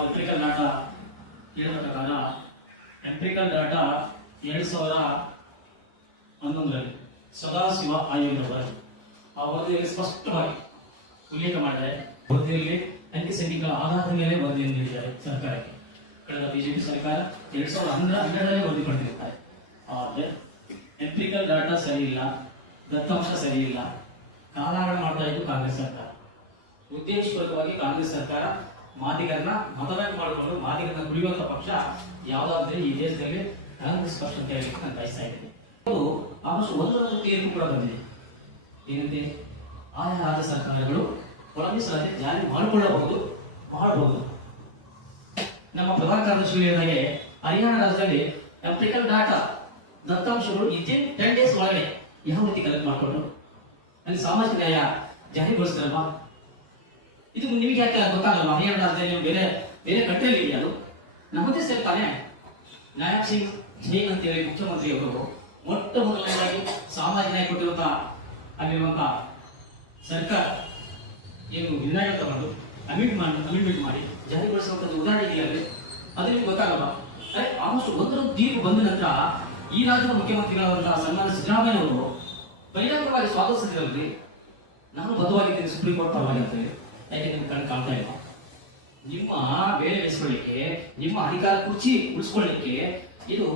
ಎಂಪಿಕಲ್ data ಹೇಳಿದ ಪ್ರಕಾರ ಎಂಪಿಕಲ್ data 2011ರಲ್ಲಿ Sadashiva ಆಯೋಗದ ವರದಿ. ಆ ವರದಿಯಲ್ಲಿ ಸ್ಪಷ್ಟವಾಗಿ ಉಲ್ಲೇಖ ಮಾಡಿದ್ದಾರೆ. ವರದಿಯಲ್ಲಿ ಅಂಕಿಸಂಖ್ಯೆಗಳ ಆಧಾರದ ಮೇಲೆ ವರದಿಯನ್ನು ನೀಡಿದ್ದಾರೆ ಸರ್ಕಾರಕ್ಕೆ. ಕಳೆದ ಬಿಜೆಪಿ ಸರ್ಕಾರ 2012ರಲ್ಲಿ ವರದಿ ಪಡೆದಿರುತ್ತಾರೆ. ಆದರೆ ಎಂಪಿಕಲ್ ಡಾಟಾ ಸರಿ ಇಲ್ಲ, ದತ್ತಾಂಶ ಸರಿ ಇಲ್ಲ, ಕಾಲಹರಣ ಮಾಡ್ತಾ ಇದ್ದು ಕಾಂಗ್ರೆಸ್ ಸರ್ಕಾರ. ಉದ್ದೇಶಪೂರ್ವಕವಾಗಿ ಕಾಂಗ್ರೆಸ್ ಸರ್ಕಾರ ಮಾದಿಗರನ್ನ ಮತದಾನ ಮಾಡಿಕೊಂಡು ಮಾದಿಗರನ್ನ ಕುಡಿಯುವಂತ ಪಕ್ಷ ಯಾವುದಾದ್ರೆ ಈ ದೇಶದಲ್ಲಿ ಕಾಂಗ್ರೆಸ್ ಪಕ್ಷ ಅಂತ ಹೇಳಿ ನಾನು ಬಯಸ್ತಾ ಇದ್ದೀನಿ. ಅದು ಆಲ್ಮೋಸ್ಟ್ ಒಂದರ ತೀರ್ಪು ಕೂಡ ಬಂದಿದೆ. ಏನಂತೆ ಆಯಾ ರಾಜ್ಯ ಸರ್ಕಾರಗಳು ಒಳಮೀಸಲಾತಿ ಜಾರಿ ಮಾಡಿಕೊಳ್ಳಬಹುದು, ಮಾಡಬಹುದು. ನಮ್ಮ ಪ್ರಧಾನ ಕಾರ್ಯದರ್ಶಿ ಹೇಳಿದಾಗೆ ಹರಿಯಾಣ ರಾಜ್ಯದಲ್ಲಿ ಎಂಪಿಕಲ್ ಡಾಟಾ ದತ್ತಾಂಶಗಳು ವಿತಿನ್ 10 days ಒಳಗಡೆ ಯಾವ ರೀತಿ ಕಲೆಕ್ಟ್ ಮಾಡಿಕೊಂಡು ಅಲ್ಲಿ ಸಾಮಾಜಿಕ ನ್ಯಾಯ ಜಾರಿಗೊಳಿಸ್ತಾರಲ್ವಾ? ಇದು ನಿಮಗೆ ಯಾಕೆ ಗೊತ್ತಾಗಲ್ವಾ? ಹರಿಯಾಣ ರಾಜ್ಯದಲ್ಲಿ ಬೇರೆ ಬೇರೆ ಕಂಟ್ರಿಯಲ್ಲಿ ಇದೆಯಾ? ಅದು ನಮ್ಮದೇ ಸೇರ್ತಾನೆ. ನಾಯಕ್ ಸಿಂಗ್ ಜೈನ್ ಅಂತ ಹೇಳಿ ಮುಖ್ಯಮಂತ್ರಿಯವರು ಮೊಟ್ಟ ಮೊದಲನೇದಾಗಿ ಸಾಮಾಜಿಕ ನ್ಯಾಯ ಕೊಟ್ಟಿರುವಂತಹ ಅಲ್ಲಿರುವಂತಹ ಸರ್ಕಾರ ಏನು ನಿರ್ಣಯ ತಗೊಂಡು ಅಮೆಂಡ್ಮೆಂಟ್ ಮಾಡಿ ಜಾರಿಗೊಳಿಸುವಂಥದ್ದು ಉದಾಹರಣೆ ಇದೆಯಲ್ಲ, ಅದು ನಿಮ್ಗೆ ಗೊತ್ತಾಗಲ್ಲ. ಆಲ್ಮೋಸ್ಟ್ ಒಂದರ ತೀರ್ಪು ಬಂದ ನಂತರ ಈ ರಾಜ್ಯದ ಮುಖ್ಯಮಂತ್ರಿಗಳಾದಂತಹ ಸನ್ಮಾನ ಸಿದ್ದರಾಮಯ್ಯ ಅವರು ಬಹಿರಂಗವಾಗಿ ಸ್ವಾಗತಿಸಿದ್ರಲ್ಲಿ ನಾನು ಬದ್ಧವಾಗಿದ್ದೀನಿ ಸುಪ್ರೀಂ ಕೋರ್ಟ್ ಪರವಾಗಿ ಅಂತ ಹೇಳಿ. ಯಾಕೆ ನಿಮ್ಗೆ ಕಣ್ಣು ಕಾಣ್ತಾ ಇಲ್ಲ? ನಿಮ್ಮ ಬೇಳೆ ಬೆಳೆಸ್ಕೊಳ್ಳಿಕ್ಕೆ, ನಿಮ್ಮ ಅಧಿಕಾರ ಕುರ್ಚಿ ಉಳಿಸ್ಕೊಳ್ಳಿಕ್ಕೆ ಇದು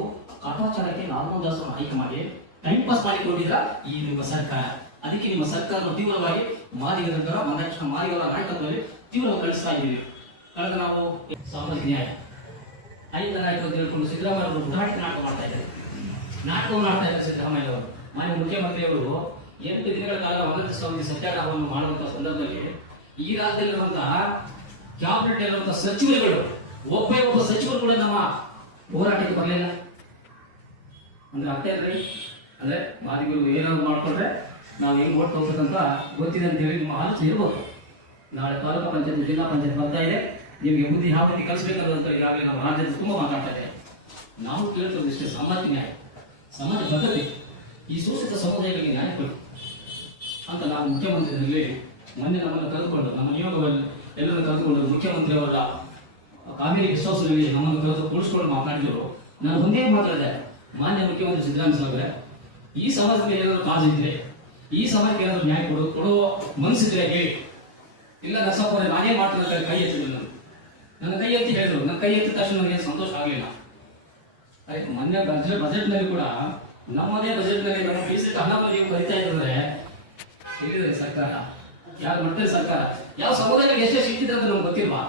ಕಾಟಾಚಾರಕ್ಕೆ ನಾರ್ಮಲ್ ದಾಸರನ್ನು ಆಯ್ಕೆ ಮಾಡಿ ಟೈಮ್ ಪಾಸ್ ಮಾಡಿಕೊಂಡಿದ್ರ ಈ ನಿಮ್ಮ ಸರ್ಕಾರ. ಅದಕ್ಕೆ ನಿಮ್ಮ ಸರ್ಕಾರ ತೀವ್ರವಾಗಿ ಮಾದಿಗರ ಮಾದಿಗರ ನಾಯಕತ್ವದಲ್ಲಿ ತೀವ್ರವಾಗಿ ಕಳಿಸ್ತಾ ಇದ್ದೀವಿ. ಕಳೆದ ನಾವು ಸಾಮಾಜಿಕ ನ್ಯಾಯ ಐದು ನಾಯಕ ಅಂತ ಹೇಳ್ಕೊಂಡು ಸಿದ್ದರಾಮಯ್ಯ ಅವರು ಉದಾಹರಣೆ ನಾಟಕ ಮಾಡ್ತಾ ಇದ್ದಾರೆ. ನಾಟಕವನ್ನು ಮಾಡ್ತಾ ಇದ್ದಾರೆ ಸಿದ್ದರಾಮಯ್ಯ ಅವರು. ಮಾನ್ಯ ಮುಖ್ಯಮಂತ್ರಿಯವರು 8 ದಿನಗಳ ಕಾಲ ವನಂತ ಸಮಿತಿ ಸತ್ಯಾಗ್ರಹವನ್ನು ಮಾಡುವಂತಹ ಸಂದರ್ಭದಲ್ಲಿ ಈ ರಾಜ್ಯದಲ್ಲಿರುವಂತಹ ಕ್ಯಾಬಿನೆಟ್ ಇರುವಂತಹ ಸಚಿವರುಗಳು ಒಬ್ಬ ಸಚಿವರು ಕೂಡ ನಮ್ಮ ಹೋರಾಟಕ್ಕೆ ಬರಲಿಲ್ಲ. ಅಂದ್ರೆ ಅರ್ಥ ಇದ್ರಿ ಅಂದ್ರೆ ಮಾದಿಗಳು ಏನಾದ್ರು ಮಾಡ್ಕೊಂಡ್ರೆ ನಾವು ಹೆಂಗ್ ಓಟ್ ಹೋಗ್ಬೇಕಂತ ಗೊತ್ತಿದೆ ಅಂತ ಹೇಳಿ ನಿಮ್ಮ ಆಲೋಚನೆ ಇರ್ಬೋದು. ನಾಳೆ ತಾಲೂಕು ಪಂಚಾಯತ್ ಜಿಲ್ಲಾ ಪಂಚಾಯತ್ ಬರ್ತಾ ಇದೆ, ನಿಮಗೆ ಬುದ್ಧಿ ಯಾವ ರೀತಿ ಕಲಿಸ್ಬೇಕನ್ನೋದಂತ ಈಗಾಗಲೇ ನಮ್ಮ ರಾಜ್ಯದ ತುಂಬಾ ಮಾತಾಡ್ತಾ ಇದೆ. ನಾವು ಕೇಳ್ತೇವೆ ಇಷ್ಟೇ, ಸಾಮಾಜಿಕ ನ್ಯಾಯ, ಸಮಾಜ ಬದ್ಧತೆ, ಈ ಶೋಷಿತ ಸಮುದಾಯಗಳಿಗೆ ನ್ಯಾಯ ಕೊಡಿ ಅಂತ ನಾವು ಮುಖ್ಯಮಂತ್ರಿಯಲ್ಲಿ ಮೊನ್ನೆ ನಮ್ಮನ್ನು ಕರೆದುಕೊಂಡು ನಮ್ಮ ನಿಯೋಗದಲ್ಲಿ ಎಲ್ಲರನ್ನು ಕರೆದುಕೊಂಡು ಮುಖ್ಯಮಂತ್ರಿ ಅವರ ಕಾವೇರಿ ವಿಶ್ವಾಸದಲ್ಲಿ ನಮ್ಮನ್ನು ಕರೆದು ಕೂಡಿಸ್ಕೊಂಡು ಮಾತನಾಡಿದರು. ನಾನು ಒಂದೇ ಮಾತಾಡಿದೆ, ಮಾನ್ಯ ಮುಖ್ಯಮಂತ್ರಿ ಸಿದ್ದರಾಮಯ್ಯ ಸಾಹೇಬ್ರೆ, ಈ ಸಮಾಜದಲ್ಲಿ ಏನಾದರೂ ಕಾಜು ಇದ್ರೆ, ಈ ಸಮಾಜಕ್ಕೆ ಏನಾದರೂ ನ್ಯಾಯ ಕೊಡೋ ಮನಸ್ಸಿದ್ರೆ ಹೇಳಿ, ಇಲ್ಲ ನರಸಪ್ಪ ನಾನೇ ಮಾಡ್ತೀನಿ ಕೈ ಎತ್ತಿದ್ರು. ನನ್ನ ಕೈ ಎತ್ತಿ ಹೇಳಿದ್ರು. ನನ್ನ ಕೈ ಎತ್ತಿದ ತಕ್ಷಣ ನನಗೆ ಸಂತೋಷ ಆಗಲಿಲ್ಲ. ಮೊನ್ನೆ ಬಜೆಟ್ನಲ್ಲಿ ಕೂಡ ನಮ್ಮದೇ ಬಜೆಟ್ನಲ್ಲಿ ನಮ್ಮ ಮೀಸಲಿಟ್ಟು ಹಣವನ್ನು ನೀವು ಕರಿತಾ ಇದ್ರೆ ಹೇಳಿದ್ರೆ ಸರ್ಕಾರ ಯಾರು ಮಾಡ್ತಾರೆ? ಸರ್ಕಾರ ಯಾವ ಸಮುದಾಯಕ್ಕೆ ಎಷ್ಟು ಇಟ್ಟಿದ್ರೆ ಅಂತ ನಮ್ಗೆ ಗೊತ್ತಿಲ್ವಾ?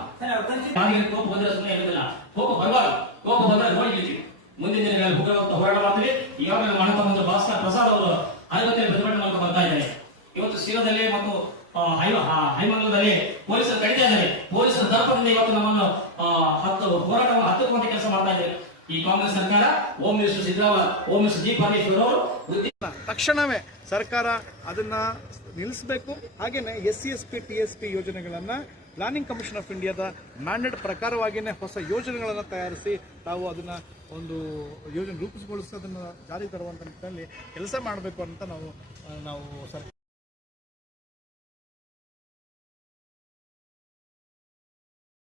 ಕೋಪ ಬಂದ್ರೆ ಸುಮ್ಮನೆ ಇರೋದಿಲ್ಲ. ಕೋಪ ಬರಬಾರ್ದು. ಕೋಪ ಬಂದ್ರೆ ನೋಡಿ ಮುಂದಿನ ದಿನಗಳಲ್ಲಿ ಹೋರಾಟ ಮಾಡ್ತೀವಿ. ಈಗಾಗಲೇ ನಮ್ಮ ಅಣ್ಣ ತಮ್ಮ ಭಾಸ್ಕರ್ ಪ್ರಸಾದ್ ಅವರು 50 ಪ್ರತಿಭಟನೆ ಮಾಡ್ಕೊಂಡು ಬರ್ತಾ ಇದ್ದಾರೆ. ಇವತ್ತು ಶಿರದಲ್ಲಿ ಮತ್ತು ಹೈಮಂಗಲದಲ್ಲಿ ಪೊಲೀಸರು ಕಡಿತಾ ಇದ್ದಾರೆ. ಪೊಲೀಸರ ದರ್ಪದಿಂದ ಇವತ್ತು ನಮ್ಮನ್ನು ಹೋರಾಟವನ್ನು ಹತ್ತುವಂತೆ ಕೆಲಸ ಮಾಡ್ತಾ ಇದ್ದಾರೆ ಈ ಕಾಂಗ್ರೆಸ್ ಸರ್ಕಾರ. Home minister Siddaramaiah, home minister G Parameshwar ಅವರು ತಕ್ಷಣವೇ ಸರ್ಕಾರ ಅದನ್ನ ನಿಲ್ಲಿಸಬೇಕು. ಹಾಗೇನೆ SC/ST TSP ಯೋಜನೆಗಳನ್ನ ಪ್ಲಾನಿಂಗ್ ಕಮಿಷನ್ ಆಫ್ ಇಂಡಿಯಾದ ಮ್ಯಾಂಡೇಟ್ ಪ್ರಕಾರವಾಗಿಯೇ ಹೊಸ ಯೋಜನೆಗಳನ್ನು ತಯಾರಿಸಿ ತಾವು ಅದನ್ನ ಒಂದು ಯೋಜನೆ ರೂಪಿಸಿಗೊಳಿಸಿ ಅದನ್ನು ಜಾರಿ ತರುವಂತ ನಿಟ್ಟಿನಲ್ಲಿ ಕೆಲಸ ಮಾಡಬೇಕು ಅಂತ ನಾವು